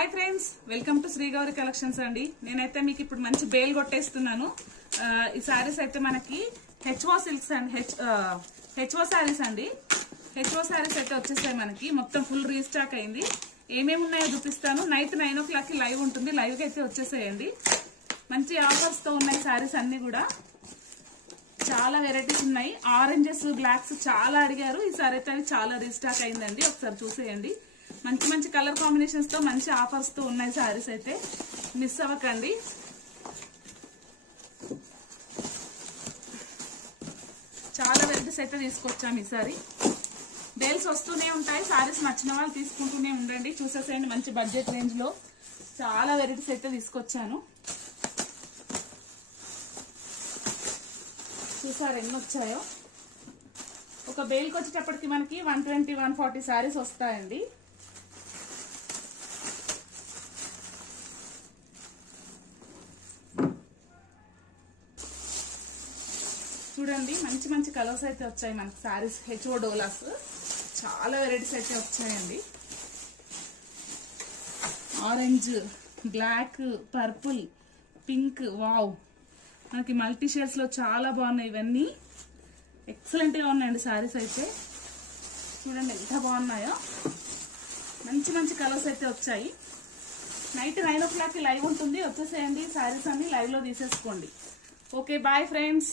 Hi friends, welcome to Shri Gauri collections అండి. నేనైతే మీకు ఇప్పుడు మంచి బేల్ కొట్టేస్తున్నాను. ఈ సారీస్ అయితే మనకి HO silks and HO saris అండి. హెచ్ఓ సారీస్ అయితే వచ్చేసాయి మనకి. మొత్తం ఫుల్ రీస్టాక్ అయింది. ఏమేమి ఉన్నాయో చూపిస్తాను. నైట్ 9 o'clock లైవ్ ఉంటుంది. లైవ్కి అయితే వచ్చేసాయండి. మంచి ఆఫర్స్తో ఉన్నాయి సారీస్ అన్ని కూడా. చాలా వెరైటీస్ ఉన్నాయి. ఆరెంజెస్, బ్లాక్స్ చాలా అడిగారు. ఈసారి అయితే అవి చాలా రీస్టాక్ అయిందండి. ఒకసారి చూసేయండి. మంచి మంచి కలర్ కాంబినేషన్స్ తో మంచి ఆఫర్స్ తో ఉన్నాయి సారీస్ అయితే. మిస్ అవ్వకండి. చాలా వెరైటీస్ అయితే తీసుకొచ్చాము ఈసారి. బేల్స్ వస్తూనే ఉంటాయి. సారీస్ నచ్చిన వాళ్ళు తీసుకుంటూనే ఉండండి. చూసేసేయండి. మంచి బడ్జెట్ రేంజ్ లో చాలా వెరైటీస్ అయితే తీసుకొచ్చాను. చూసారు ఎన్ని వచ్చాయో. ఒక బేల్కి వచ్చేటప్పటికి మనకి 120-140 సారీస్ వస్తాయండి. చూడండి, మంచి మంచి కలర్స్ అయితే వచ్చాయి మనకి సారీస్. హెచ్ఓ డోలాస్ చాలా వెరైటీస్ అయితే వచ్చాయండి. Orange, black, purple, pink, wow, మనకి మల్టీ షేడ్స్ లో చాలా బాగున్నాయి. ఇవన్నీ ఎక్సలెంట్ గా ఉన్నాయండి సారీస్ అయితే. చూడండి ఎంత బాగున్నాయో. మంచి మంచి కలర్స్ అయితే వచ్చాయి. నైట్ 9 o'clock లైవ్ ఉంటుంది. వచ్చేసేయండి. సారీస్ అన్ని లైవ్ లో తీసేసుకోండి. Okay, bye friends.